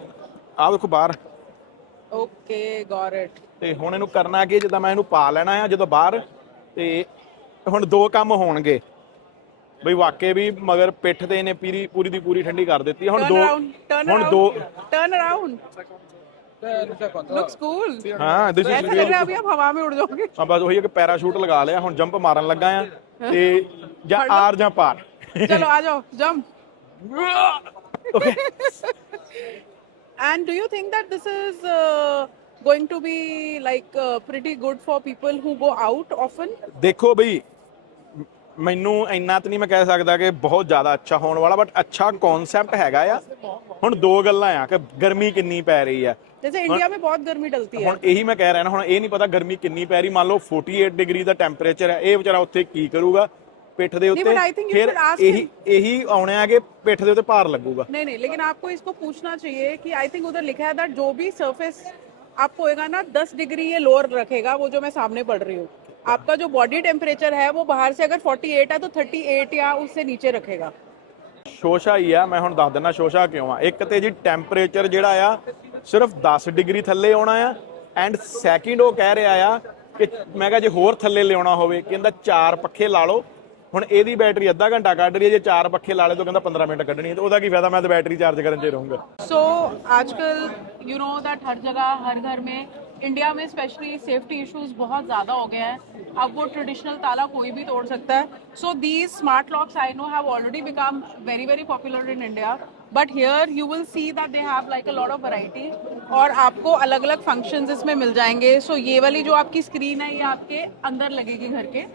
ਆਹ ਦੇਖੋ ਬਾਹਰ। Okay got it. ਤੇ ਹੁਣ ਇਹਨੂੰ ਕਰਨਾ ਕੀ, ਜਿੱਦਾਂ ਮੈਂ ਇਹਨੂੰ ਪਾ ਲੈਣਾ ਆ ਜਦੋਂ ਬਾਹਰ, ਤੇ ਹੁਣ 2 ਕੰਮ ਹੋਣਗੇ ਬਈ ਵਾਕਈ ਵੀ, ਮਗਰ ਪਿੱਠ ਤੇ ਇਹਨੇ ਪੂਰੀ ਦੀ ਪੂਰੀ ਠੰਡੀ ਕਰ ਦਿੱਤੀ। ਹੁਣ 2 टर्न अराउंड लुक्स कूल। ਹਾਂ ਦਿਸ ऐसा लग रहा है अभी आप हवा में उड़ जाओगे। ਹਾਂ ਬਸ ਉਹੀ ਹੈ ਕਿ ਪੈਰਾਸ਼ੂਟ ਲਗਾ ਲਿਆ, ਹੁਣ ਜੰਪ ਮਾਰਨ ਲੱਗਾ ਆ ਤੇ ਜਾਂ ਆਰ ਜਾਂ ਪਾਰ। चलो आ जाओ jump. Okay. And do you think that this is going to be like pretty good for people who go out often? ਦੇਖੋ ਬਈ ਮੈਨੂੰ ਇੰਨਾ ਤਾਂ ਨਹੀਂ ਮੈਂ ਕਹਿ ਸਕਦਾ ਕਿ ਬਹੁਤ ਜ਼ਿਆਦਾ ਅੱਛਾ ਹੋਣ ਵਾਲਾ, ਬਟ ਅੱਛਾ ਕਨਸੈਪਟ ਹੈਗਾ ਆ। ਹੁਣ 2 ਗੱਲਾਂ ਆ ਕਿ ਗਰਮੀ ਕਿੰਨੀ ਪੈ ਰਹੀ ਆ। जैसे इंडिया में बहुत गर्मी डलती है। ਹੁਣ ਇਹੀ ਮੈਂ ਕਹਿ ਰਿਹਾ ਨਾ, ਹੁਣ ਇਹ ਨਹੀਂ ਪਤਾ ਗਰਮੀ ਕਿੰਨੀ ਪੈ ਰਹੀ। ਮੰਨ ਲਓ 48 ਡਿਗਰੀ ਦਾ ਟੈਂਪਰੇਚਰ ਹੈ, ਇਹ ਵਿਚਾਰਾ ਉੱਥੇ ਕੀ ਕਰੂਗਾ ਪਿੱਠ ਦੇ ਉੱਤੇ, but I think you ਫਿਰ should ask ਇਹੀ ਆਉਣੇ ਆ ਕਿ ਪਿੱਠ ਦੇ ਉੱਤੇ ਭਾਰ ਲੱਗੂਗਾ। नहीं लेकिन आपको इसको पूछना चाहिए कि आई थिंक उधर लिखा है दैट जो भी सरफेस आपको होएगा ना 10 डिग्री ये लोअर रखेगा, वो जो मैं सामने पढ़ रही हूँ। आपका जो बॉडी टेम्परेचर है वो बाहर से अगर 48 है तो 38 या उससे नीचे रखेगा। ਸ਼ੋਸ਼ਾ ਹੀ ਆ, ਮੈਂ ਹੁਣ ਦੱਸ ਦਿੰਦਾ ਸ਼ੋਸ਼ਾ ਕਿਉਂ ਆ। ਇੱਕ ਤੇ ਜੀ ਟੈਂਪਰੇਚਰ ਜਿਹੜਾ ਆ ਸਿਰਫ 10 ਡਿਗਰੀ ਥੱਲੇ ਆਉਣਾ ਆ, ਐਂਡ ਸੈਕਿੰਡ ਉਹ ਕਹਿ ਰਿਹਾ ਆ ਕਿ ਮੈਂ ਕਿਹਾ ਜੇ ਹੋਰ ਥੱਲੇ ਲਿਆਉਣਾ ਹੋਵੇ ਕਹਿੰਦਾ 4 ਪੱਖੇ ਲਾ ਲਓ। ਹੁਣ ਇਹਦੀ ਬੈਟਰੀ ਅੱਧਾ ਘੰਟਾ ਕੱਢ ਰਹੀ ਹੈ, ਜੇ 4 ਪੱਖੇ ਲਾ ਲੇ ਤਾਂ ਕਹਿੰਦਾ 15 ਮਿੰਟ ਕੱਢਣੀ ਹੈ, ਤੇ ਉਹਦਾ ਕੀ ਫਾਇਦਾ, ਮੈਂ ਤਾਂ ਬੈਟਰੀ ਚਾਰਜ ਕਰਨ 'ਚ ਰਹੂੰਗਾ। सो आजकल यू नो दैट हर जगह हर घर में इंडिया में स्पेशली सेफ्टी इश्यूज बहुत ज़्यादा हो गए हैं। अब वो ट्रेडिशनल ताला कोई भी तोड़ सकता है। So these smart locks I know have already become very very popular in India, but here you will see that they have like a lot of variety और आपको अलग अलग फंक्शंस इसमें मिल जाएंगे। सो ये वाली जो आपकी स्क्रीन है ये आपके अंदर लगेगी घर के,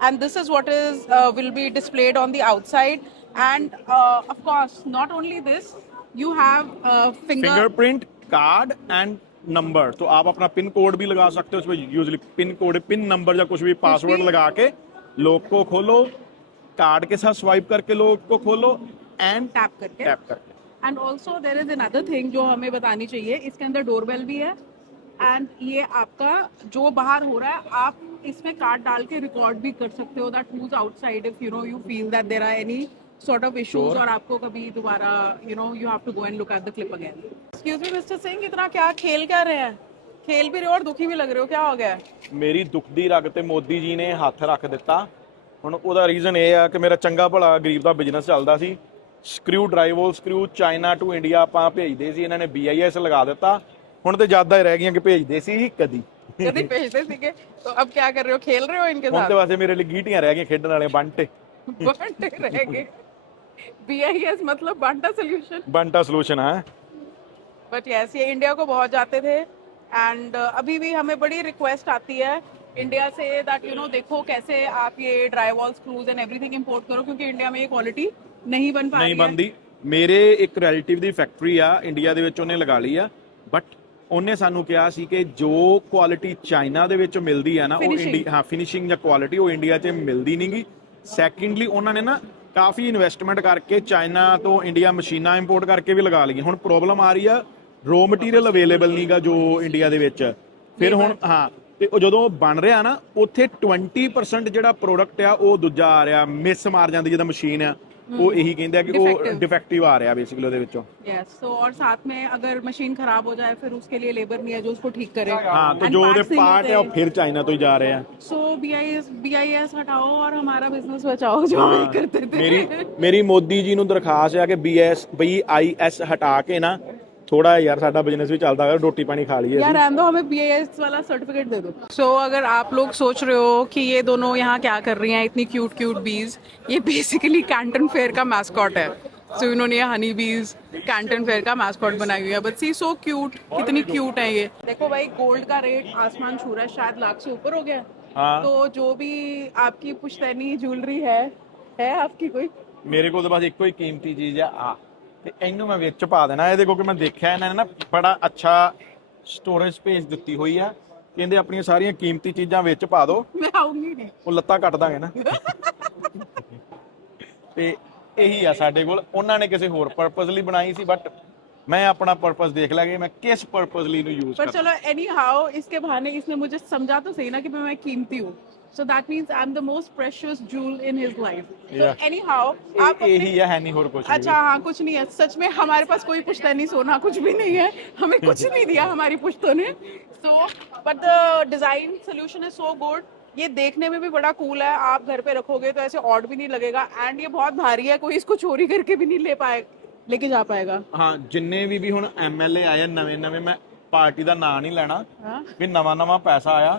and this is what is will be displayed on the outside, and of course not only this, you have fingerprint card and number, तो आप अपना पिन कोड भी लगा सकते हो उसमें। Usually pin code, pin number या कुछ भी पासवर्ड लगा के लॉक को खोलो, कार्ड के साथ स्वाइप करके लॉक को खोलो एंड टैप करके। And also there is another thing जो हमें बतानी चाहिए, इसके अंदर डोरबेल भी है, एंड ये आपका जो बाहर हो रहा है आप इसमें कार्ड डाल के रिकॉर्ड भी कर सकते हो that whose outside if you know you feel that there are any sort of issues और आपको कभी दोबारा you know you have to go and look at the clip again. Excuse me Mr. Singh, इतना क्या खेल क्या रहे हैं? खेल भी रहे हो और दुखी भी लग रहे हो, क्या हो गया है? ਮੇਰੀ ਦੁੱਖ ਦੀ ਰਗ ਤੇ ਮੋਦੀ ਜੀ ਨੇ ਹੱਥ ਰੱਖ ਦਿੱਤਾ। ਹੁਣ ਉਹਦਾ ਰੀਜ਼ਨ ਇਹ ਆ ਕਿ ਮੇਰਾ ਚੰਗਾ ਭਲਾ ਗਰੀਬ ਦਾ ਬਿਜ਼ਨਸ ਚੱਲਦਾ ਸੀ। Screw ਡਰਾਈਵਲ screw China to India ਆਪਾਂ ਭੇਜਦੇ ਸੀ, ਇਹਨਾਂ ਨੇ BIS ਲਗਾ ਦਿੱਤਾ। ਹੁਣ ਤੇ ਜ਼ਿਆਦਾ ਹੀ ਰਹਿ ਗਈਆਂ ਕਿ ਭੇਜਦੇ ਸੀ ਹੀ ਕਦੀ भेजते थे। तो अब क्या कर रहे हो, खेल रहे हो इनके ਹੁਣ साथ? ਤੇ ਵੈਸੇ ਮੇਰੇ ਲਈ ਗੀਟੀਆਂ ਰਹਿ ਗਈਆਂ ਖੇਡਣ ਵਾਲੇ, ਬੰਟੇ बांटे रहेंगे। BIS मतलब बांटा सोल्यूशन। ਬੰਟਾ ਸੋਲੂਸ਼ਨ ਹੈ। बट यस ये इंडिया को बहुत जाते थे, एंड अभी भी हमें बड़ी रिक्वेस्ट आती है India say that you know देखो कैसे आप ये dry wall screws and everything import करो, क्योंकि इंडिया में ये क्वालिटी नहीं बन पा ਨਹੀਂ रही है। ਬਣਦੀ। ਮੇਰੇ ਇੱਕ ਰਿਲੇਟਿਵ ਦੀ ਫੈਕਟਰੀ ਆ ਇੰਡੀਆ ਦੇ ਵਿੱਚ, ਉਹਨੇ ਲਗਾ ਲਈ ਆ, ਬਟ ਉਹਨੇ ਸਾਨੂੰ ਕਿਹਾ ਸੀ ਕਿ ਜੋ ਕੁਆਲਿਟੀ ਚਾਈਨਾ ਦੇ ਵਿੱਚ ਮਿਲਦੀ ਆ ਨਾ ਉਹ ਇੰਡੀਆ, ਫਿਨਿਸ਼ਿੰਗ ਜਾਂ ਕੁਆਲਿਟੀ ਉਹ ਇੰਡੀਆ 'ਚ ਮਿਲਦੀ ਨਹੀਂਗੀ। ਸੈਕੰਡਲੀ ਉਹਨਾਂ ਨੇ ਨਾ ਕਾਫੀ ਇਨਵੈਸਟਮੈਂਟ ਕਰਕੇ ਚਾਈਨਾ ਤੋਂ ਇੰਡੀਆ ਮਸ਼ੀਨਾਂ ਇੰਪੋਰਟ ਕਰਕੇ ਵੀ ਲਗਾ ਲਈਆਂ। ਹੁਣ ਪ੍ਰੋਬਲਮ ਆ ਰਹੀ ਆ ਰੋ ਮਟੀਰੀਅਲ ਅਵੇਲੇਬਲ ਨਹੀਂਗਾ ਜੋ ਇੰਡੀਆ ਦੇ ਵਿੱਚ। ਫਿਰ ਹੁਣ ਹਾਂ, ਤੇ ਉਹ ਜਦੋਂ ਬਣ ਰਿਹਾ ਨਾ ਉੱਥੇ 20% ਜਿਹੜਾ ਪ੍ਰੋਡਕਟ ਆ ਉਹ ਦੂਜਾ ਆ ਰਿਹਾ, ਮਿਸ ਮਾਰ ਜਾਂਦੀ ਜਿਹਦਾ ਮਸ਼ੀਨ ਆ, ਉਹ ਇਹੀ ਕਹਿੰਦੇ ਆ ਕਿ ਉਹ ਡਿਫੈਕਟਿਵ ਆ ਰਿਹਾ ਬੇਸਿਕਲੀ ਉਹਦੇ ਵਿੱਚੋਂ। यस सो और साथ में अगर मशीन खराब हो जाए फिर उसके लिए लेबर नहीं है जो उसको ठीक करे। ਹਾਂ, तो जो ਉਹਦੇ ਪਾर्ट ਹੈ ਉਹ ਫਿਰ ਚਾਈਨਾ ਤੋਂ ਹੀ ਜਾ ਰਹੇ ਆ। सो BIS हटाओ और हमारा बिजनेस बचाओ जो हम करते थे। ਮੇਰੀ ਮੋਦੀ ਜੀ ਨੂੰ ਦਰਖਾਸਤ ਹੈ ਕਿ BIS ਹਟਾ ਕੇ ਨਾ थोड़ा यार साडा बिजनेस भी चलता है, रोटी पानी खा लिए यार रहने दो, हमें BIS वाला सर्टिफिकेट दे दो। सो अगर आप लोग सोच रहे हो कि ये दोनों यहाँ क्या कर रही हैं, इतनी क्यूट बीज, ये बेसिकली कैंटन फेयर का मैस्कॉट है। सो इन्होंने ये हनी बीज कैंटन फेयर का मैस्कॉट बनाई हुई है, बट सी सो क्यूट, कितनी क्यूट है ये। देखो भाई गोल्ड का रेट आसमान छू रहा है, शायद लाख से ऊपर हो गया। हाँ। तो जो भी आपकी पुश्तैनी ज्वेलरी है आपकी कोई? मेरे को तो बस एक ही कीमती चीज है आ ਤੇ ਇਹਨੂੰ ਮੈਂ ਵਿੱਚ ਪਾ ਦੇਣਾ ਇਹਦੇ, ਕਿਉਂਕਿ ਮੈਂ ਦੇਖਿਆ ਇਹਨਾਂ ਨੇ ਨਾ ਬੜਾ ਅੱਛਾ ਸਟੋਰੇਜ ਸਪੇਸ ਦਿੱਤੀ ਹੋਈ ਆ। ਕਹਿੰਦੇ ਆਪਣੀਆਂ ਸਾਰੀਆਂ ਕੀਮਤੀ ਚੀਜ਼ਾਂ ਵਿੱਚ ਪਾ ਦਿਓ, मैं आऊंगी नहीं। ਉਹ ਲੱਤਾਂ ਕੱਟ ਦਾਂਗੇ ਨਾ। ਤੇ ਇਹੀ ਆ ਸਾਡੇ ਕੋਲ। ਉਹਨਾਂ ਨੇ ਕਿਸੇ ਹੋਰ ਪਰਪਸ ਲਈ ਬਣਾਈ ਸੀ, ਬਟ ਮੈਂ ਆਪਣਾ ਪਰਪਸ ਦੇਖ ਲਿਆ कि मैं किस पर्पस ਲਈ ਇਹਨੂੰ ਯੂਜ਼ पर करता। चलो एनी हाउ इसके बहाने इसने मुझे समझा तो सही ना कि मैं कीमती हूँ। So that means I'm the most precious jewel in his life. So Yeah. anyhow, आप यही है नहीं और कुछ अच्छा हाँ कुछ नहीं है सच में, हमारे पास कोई पुश्ता नहीं, सोना कुछ भी नहीं है, हमें कुछ नहीं दिया हमारी पुश्तों ने। So but the design solution is so good, ये देखने में भी बड़ा कूल है, आप घर पे रखोगे तो ऐसे ऑड भी नहीं लगेगा, एंड ये बहुत भारी है, कोई इसको चोरी करके भी नहीं लेके जा पाएगा। ਹਾਂ ਜਿੰਨੇ ਵੀ ਹੁਣ ਐਮਐਲਏ ਆਏ ਨਵੇਂ ਮੈਂ ਪਾਰਟੀ ਦਾ ਨਾਂ ਨਹੀਂ ਲੈਣਾ हाँ ਵੀ ਨਵਾਂ ਪੈਸਾ ਆਇਆ,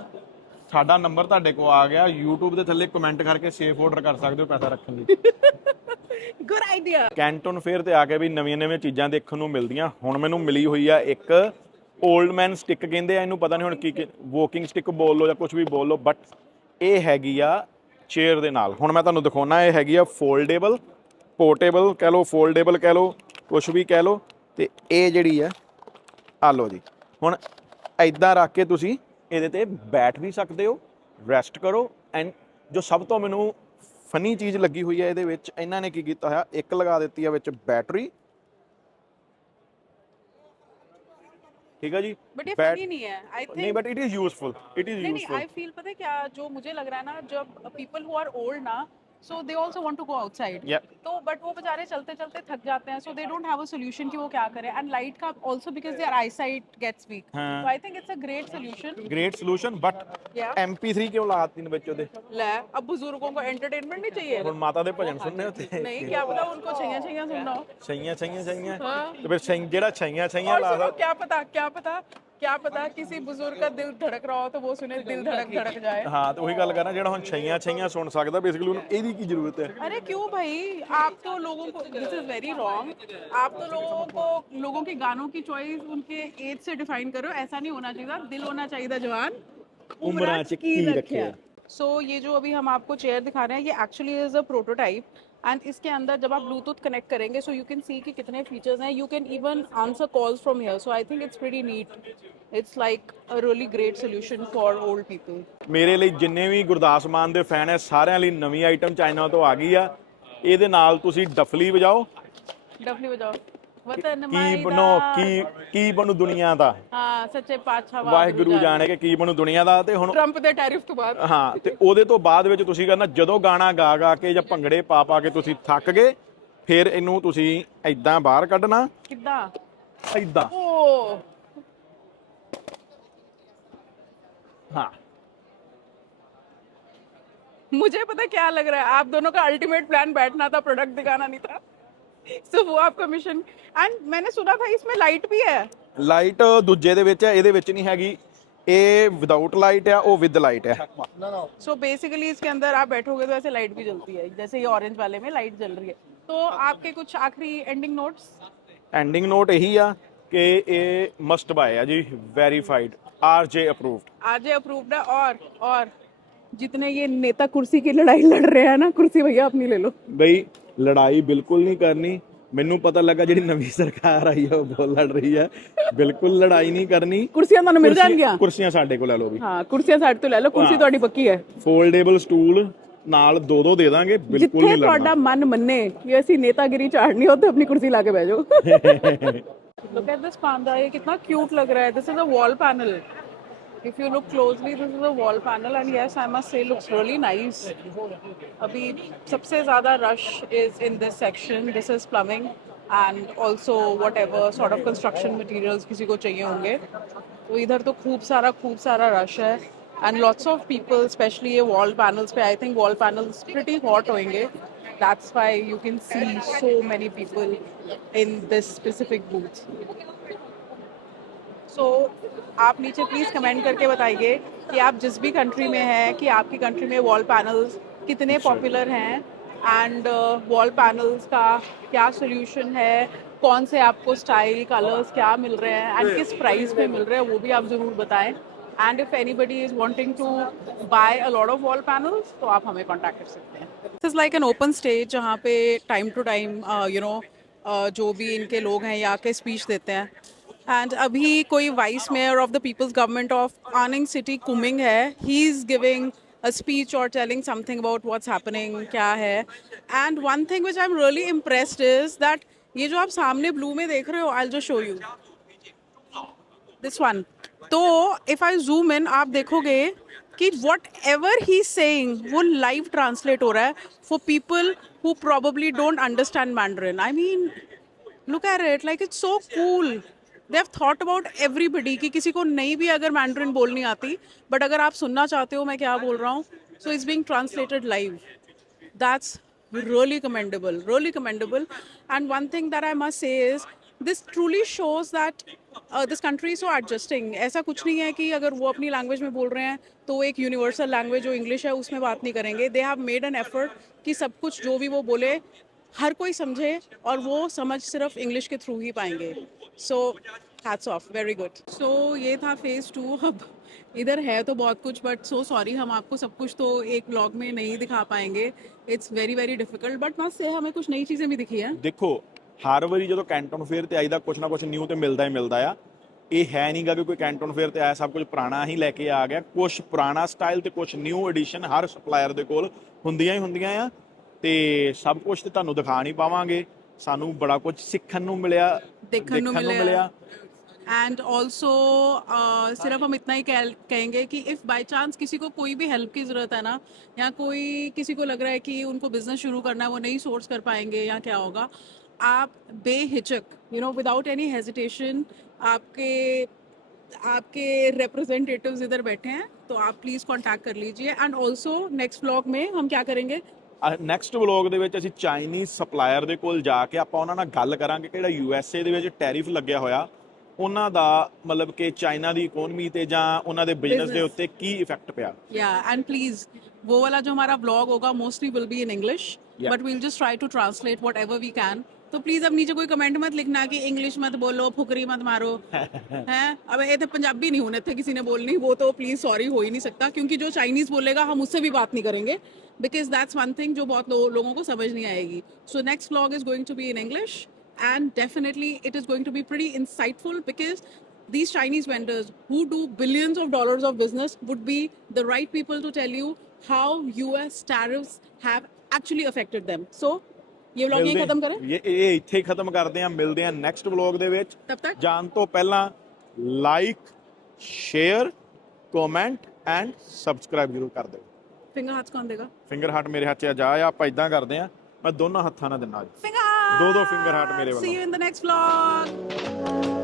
ਸਾਡਾ ਨੰਬਰ ਤੁਹਾਡੇ ਕੋਲ ਆ ਗਿਆ, YouTube ਦੇ ਥੱਲੇ ਕਮੈਂਟ ਕਰਕੇ ਸੇਫ ਆਰਡਰ ਕਰ ਸਕਦੇ ਹੋ ਪੈਸਾ ਰੱਖਣ ਲਈ। Good idea. ਕੈਂਟਨ ਫੇਅਰ ਤੇ ਆ ਕੇ ਵੀ ਨਵੀਆਂ ਚੀਜ਼ਾਂ ਦੇਖਣ ਨੂੰ ਮਿਲਦੀਆਂ। ਹੁਣ ਮੈਨੂੰ ਮਿਲੀ ਹੋਈ ਆ ਇੱਕ 올ਡ ਮੈਨ ਸਟਿਕ ਕਹਿੰਦੇ ਆ ਇਹਨੂੰ, ਪਤਾ ਨਹੀਂ ਹੁਣ ਕੀ ਵਾਕਿੰਗ ਸਟਿਕ ਬੋਲ ਲਓ ਜਾਂ ਕੁਝ ਵੀ ਬੋਲ ਲਓ, ਬਟ ਇਹ ਹੈਗੀ ਆ ਚੇਅਰ ਦੇ ਨਾਲ। ਹੁਣ ਮੈਂ ਤੁਹਾਨੂੰ ਦਿਖਾਉਣਾ, ਇਹ ਹੈਗੀ ਆ ਫੋਲਡੇਬਲ, ਪੋਰਟੇਬਲ ਕਹਿ ਲਓ, ਫੋਲਡੇਬਲ ਕਹਿ ਲਓ, ਕੁਝ ਵੀ ਕਹਿ ਲਓ। ਤੇ ਇਹ ਜਿਹੜੀ ਆ ਆ ਲਓ ਜੀ, ਹੁਣ ਐਦਾਂ ਰੱਖ ਕੇ ਤੁਸੀਂ ਇਹਦੇ ਤੇ ਬੈਠ ਵੀ ਸਕਦੇ ਹੋ, ਰੈਸਟ ਕਰੋ। ਐਂਡ ਜੋ ਸਭ ਤੋਂ ਮੈਨੂੰ ਫਨੀ ਚੀਜ਼ ਲੱਗੀ ਹੋਈ ਹੈ ਇਹਦੇ ਵਿੱਚ, ਇਹਨਾਂ ਨੇ ਕੀ ਕੀਤਾ ਹੋਇਆ, ਇੱਕ ਲਗਾ ਦਿੱਤੀ ਆ ਵਿੱਚ ਬੈਟਰੀ, ठीक है जी। बट ये फनी नहीं है, आई नहीं, think. But it is useful, it is नहीं यूजफुल। आई फील पता है क्या, जो मुझे लग रहा है ना, जब पीपल हु आर ओल्ड ना, so they also want to go outside. Yeah. तो बट वो बेचारे चलते चलते थक जाते हैं, so they don't have a solution कि वो क्या करें, एंड लाइट का also because their eyesight gets weak. हाँ। So I think it's a great solution. Great solution, but Yeah. MP3 क्यों लगाती इन बच्चों दे? ले, अब बुजुर्गों को एंटरटेनमेंट नहीं चाहिए? ਹੁਣ ਮਾਤਾ ਦੇ ਭਜਨ ਸੁਣਨੇ होते नहीं, क्या पता उनको छैया छैया सुनना हो। छैया छैया हाँ। ਤੇ ਫਿਰ ਜਿਹੜਾ छैया छैया और ਲਾ सुनो, क्या पता किसी बुजुर्ग का दिल धड़क रहा हो तो वो सुने दिल धड़क जाए। ਹਾਂ ਤੇ ਉਹੀ ਗੱਲ ਕਰਨਾ, ਜਿਹੜਾ ਹੁਣ छैया ਸੁਣ ਸਕਦਾ, ਬੇਸਿਕਲੀ ਉਹਨੂੰ ਇਹਦੀ ਕੀ ਜ਼ਰੂਰਤ ਹੈ? अरे क्यों भाई, आप तो लोगों को, दिस इज वेरी रॉन्ग, आप तो लोगों के गानों की चॉइस उनके एज से डिफाइन करो, ऐसा नहीं होना चाहिए। दिल होना चाहिए जवान, उम्रां च की रखे। सो ये जो अभी हम आपको चेयर दिखा रहे हैं, ये actually is a prototype, and इसके अंदर जब आप ब्लूटूथ कनेक्ट करेंगे, सो यू कैन सी कि कितने फीचर्स हैं, you can even answer calls from here. So I think it's pretty neat, it's like a really great solution for old people. ਮੇਰੇ ਲਈ ਜਿੰਨੇ ਵੀ ਗੁਰਦਾਸ ਮਾਨ ਦੇ ਫੈਨ ਹੈ, ਸਾਰਿਆਂ ਲਈ ਨਵੀਂ ਆਈਟਮ ਚਾਈਨਾ ਤੋਂ ਆ ਗਈ ਆ। ਇਹਦੇ ਨਾਲ ਤੁਸੀਂ ਡਫਲੀ ਵਜਾਓ, डफली बजाओ, वतन ਕੀ माई ਬਣੋ, दा। ਕੀ ਬਣੂ ਦੁਨੀਆ ਦਾ, हाँ सच्चे पातशाह ਵਾਹਿਗੁਰੂ ਜਾਣੇ ਕਿ ਕੀ ਬਣੂ ਦੁਨੀਆ ਦਾ। ਤੇ ਹੁਣ ट्रंप दे टैरिफ तो बाद ਹਾਂ, ਤੇ ਉਹਦੇ ਤੋਂ ਬਾਅਦ ਵਿੱਚ ਤੁਸੀਂ ਕਰਨਾ, ਜਦੋਂ ਗਾਣਾ ਗਾ ਕੇ ਜਾਂ ਭੰਗੜੇ ਪਾ ਕੇ ਤੁਸੀਂ ਥੱਕ ਗਏ, ਫਿਰ ਇਹਨੂੰ ਤੁਸੀਂ ਐਦਾਂ ਬਾਹਰ ਕੱਢਣਾ, किदा ਐਦਾਂ। ओ ਹਾਂ, मुझे पता क्या लग रहा है, आप दोनों का अल्टीमेट प्लान बैठना था, प्रोडक्ट दिखाना नहीं था। सो वो आपका मिशन। एंड मैंने सुना था इसमें लाइट भी है। ਲਾਈਟ ਦੂਜੇ ਦੇ ਵਿੱਚ ਹੈ, ਇਹਦੇ ਵਿੱਚ ਨਹੀਂ ਹੈਗੀ। ਇਹ ਵਿਦਆਊਟ ਲਾਈਟ ਹੈ, ਉਹ ਵਿਦ ਲਾਈਟ ਹੈ। No, no. सो बेसिकली इसके अंदर आप बैठोगे तो ऐसे लाइट भी जलती है, जैसे ये ऑरेंज वाले में लाइट जल रही है। तो आपके कुछ आखिरी एंडिंग नोट्स? ਐਂਡਿੰਗ ਨੋਟ ਇਹੀ ਆ ਕਿ ਇਹ ਮਸਟ ਬਾਏ ਆ ਜੀ, verified, RJ approved. RJ approved है। और जितने ये नेता कुर्सी की लड़ाई लड़ रहे हैं ना, कुर्सी भैया अपनी ले लो। ਬਈ ਲੜਾਈ ਬਿਲਕੁਲ ਨਹੀਂ ਕਰਨੀ। ਮੈਨੂੰ ਪਤਾ ਲੱਗਾ ਜਿਹੜੀ ਨਵੀਂ ਸਰਕਾਰ ਆਈ ਆ ਉਹ ਬਹੁਤ ਲੜ ਰਹੀ ਆ। ਬਿਲਕੁਲ ਲੜਾਈ ਨਹੀਂ ਕਰਨੀ। कुर्सियां ਤੁਹਾਨੂੰ ਮਿਲ ਜਾਣਗੀਆਂ। ਕੁਰਸੀਆਂ ਸਾਡੇ ਕੋਲ ਲੈ ਲਓ ਵੀ। हाँ कुर्सियां साइड तो ले लो, कुर्सी ਤੁਹਾਡੀ ਪੱਕੀ ਹੈ। ਫੋਲਡੇਬਲ ਸਟੂਲ ਨਾਲ ਦੋ ਦੇ ਦਾਂਗੇ, ਬਿਲਕੁਲ ਜਿੱਥੇ ਨਹੀਂ ਲੜਨਾ। ਤੁਹਾਡਾ ਮਨ ਮੰਨੇ ਕਿ ਅਸੀਂ ਨੇਤਾਗਿਰੀ ਝਾੜਨੀ ਹੋ, ਤੇ ਆਪਣੀ ਕੁਰਸੀ ਲਾ ਕੇ ਬਹਿ ਜਾਓ। Look at this panda, ये कितना क्यूट लग रहा है। This is a wall panel. If you look closely, this is a wall panel, and yes, I must say, looks really nice. अभी सबसे ज़्यादा rush is in this section. This is plumbing and also whatever sort of construction materials किसी को चाहिए होंगे। तो इधर तो खूब सारा rush है, and lots of people, especially ये wall panels पे, I think wall panels pretty hot होंगे. That's why you can see so many people in this specific booth. So आप नीचे प्लीज़ कमेंट करके बताइए कि आप जिस भी कंट्री में हैं, कि आपकी कंट्री में वॉल पैनल्स कितने पॉपुलर हैं, एंड वॉल पैनल्स का क्या सोल्यूशन है, कौन से आपको स्टाइल कलर्स क्या मिल रहे हैं, एंड किस प्राइस पे मिल रहे हैं, वो भी आप ज़रूर बताएं। And if anybody is wanting to buy a lot of wall panels, तो आप हमें कांटेक्ट कर सकते हैं। This is like an open stage जहाँ पे टाइम टू टाइम जो भी इनके लोग हैं ये आके स्पीच देते हैं. एंड अभी कोई vice mayor of the people's government of Anning city Kunming है, he is giving a speech or telling something about what's happening, क्या है. And one thing which I'm really impressed is that ये जो आप सामने blue में देख रहे हो, I'll just show you this one. तो if I zoom in, आप देखोगे कि whatever he's saying वो live translate हो रहा है for people who probably don't understand Mandarin. I mean, look at it, like it's so cool. They have thought about everybody कि किसी को नहीं भी अगर मैंड्रिन बोलनी आती, बट अगर आप सुनना चाहते हो मैं क्या बोल रहा हूँ, so it's being translated live. That's really commendable, really commendable. And one thing that I must say is this truly shows that this country is so adjusting. ऐसा कुछ नहीं है कि अगर वो अपनी लैंग्वेज में बोल रहे हैं तो एक यूनिवर्सल लैंग्वेज जो इंग्लिश है उसमें बात नहीं करेंगे. They have made an effort कि सब कुछ जो भी वो बोले हर कोई समझे और वो समझ सिर्फ इंग्लिश के थ्रू ही पाएंगे. So hats off, very good. So ये था फेज़ 2. अब इधर है तो बहुत कुछ, बट सो सॉरी हम आपको सब कुछ तो एक व्लॉग में नहीं दिखा पाएंगे. It's very very difficult, but must से हमें कुछ नई चीज़ें भी दिखी हैं. ਦੇਖੋ ਹਰ ਵਾਰੀ ਜਦੋਂ ਕੈਂਟਨ ਫੇਅਰ ਤੇ ਆਈਦਾ ਕੁਛ ਨਾ ਕੁਛ ਨਿਊ ਤੇ ਮਿਲਦਾ ਹੀ ਮਿਲਦਾ ਆ. ਇਹ ਹੈ ਨਹੀਂਗਾ ਕਿ ਕੋਈ ਕੈਂਟਨ ਫੇਅਰ ਤੇ ਆਇਆ ਸਭ ਕੁਝ ਪੁਰਾਣਾ ਹੀ ਲੈ ਕੇ ਆ ਗਿਆ. ਕੁਛ ਪੁਰਾਣਾ ਸਟਾਈਲ ਤੇ ਕੁਛ ਨਿਊ ਐਡੀਸ਼ਨ ਹਰ ਸਪਲਾਇਰ ਦੇ ਕੋਲ ਹੁੰਦੀਆਂ ਹੀ ਹੁੰਦੀਆਂ ਆ. ਤੇ ਸਭ ਕੁਝ ਤੇ ਤੁਹਾਨੂੰ ਦਿਖਾ ਨਹੀਂ ਪਾਵਾਂਗੇ. ਸਾਨੂੰ ਬੜਾ ਕੁਝ ਸਿੱਖਣ ਨੂੰ ਮਿਲਿਆ, देखने को मिलेगा. एंड ऑल्सो सिर्फ हम इतना ही कहेंगे कि इफ़ बाई चांस किसी को कोई भी हेल्प की ज़रूरत है ना, या कोई किसी को लग रहा है कि उनको बिजनेस शुरू करना है, वो नहीं सोर्स कर पाएंगे या क्या होगा, आप बेहिचक विदाउट एनी हेजिटेशन आपके रिप्रेजेंटेटिव्स इधर बैठे हैं, तो आप प्लीज़ कांटेक्ट कर लीजिए. एंड ऑल्सो नेक्स्ट व्लॉग में हम क्या करेंगे, ਨੈਕਸਟ ਵਲੌਗ ਦੇ ਵਿੱਚ ਅਸੀਂ ਚਾਈਨੀਜ਼ ਸਪਲਾਇਰ ਦੇ ਕੋਲ ਜਾ ਕੇ ਆਪਾਂ ਉਹਨਾਂ ਨਾਲ ਗੱਲ ਕਰਾਂਗੇ ਕਿ ਜਿਹੜਾ USA ਦੇ ਵਿੱਚ ਟੈਰਿਫ ਲੱਗਿਆ ਹੋਇਆ ਉਹਨਾਂ ਦਾ ਮਤਲਬ ਕਿ ਚਾਈਨਾ ਦੀ ਇਕਨੋਮੀ ਤੇ ਜਾਂ ਉਹਨਾਂ ਦੇ ਬਿਜ਼ਨਸ ਦੇ ਉੱਤੇ ਕੀ ਇਫੈਕਟ ਪਿਆ. एंड प्लीज़ वो वाला जो हमारा व्लॉग होगा mostly will be in English, but we'll just try to translate whatever we can. तो प्लीज़ अब नीचे कोई कमेंट मत लिखना कि इंग्लिश मत बोलो, फुकरी मत मारो हैं. अब ये तो पंजाबी नहीं होने थे किसी ने बोलनी, वो तो प्लीज़ सॉरी हो ही नहीं सकता, क्योंकि जो चाइनीज़ बोलेगा हम उससे भी बात नहीं करेंगे, बिकॉज दैट्स वन थिंग जो बहुत लोगों को समझ नहीं आएगी. So next vlog is going to be in English, and definitely it is going to be pretty insightful, because these Chinese vendors who do billions of dollars of business would be the right people to tell you how US tariffs have actually affected them. So ये व्लॉग यहीं खत्म करें, ਇਹ ਇੱਥੇ ਹੀ ਖਤਮ ਕਰਦੇ ਹਾਂ. ਮਿਲਦੇ ਹਾਂ ਨੈਕਸਟ ਵਲੌਗ ਦੇ ਵਿੱਚ. तब तक ਜਾਣ ਤੋਂ ਪਹਿਲਾਂ like, share, comment and subscribe ਜ਼ਰੂਰ ਕਰ ਦਿਓ. फिंगर हाथ कौन देगा, ਫਿੰਗਰ ਹਾਰਟ ਮੇਰੇ ਹੱਥ 'ਚ ਜਾ ਆ. ਆਪਾਂ ਇਦਾਂ ਕਰਦੇ ਹਾਂ, ਮੈਂ ਦੋਨਾਂ ਹੱਥਾਂ ਨਾਲ ਦਿੰਦਾ ਅੱਜ. finger ਦੋ ਫਿੰਗਰ ਹਾਰਟ ਮੇਰੇ ਵੱਲੋਂ. See you in the next vlog.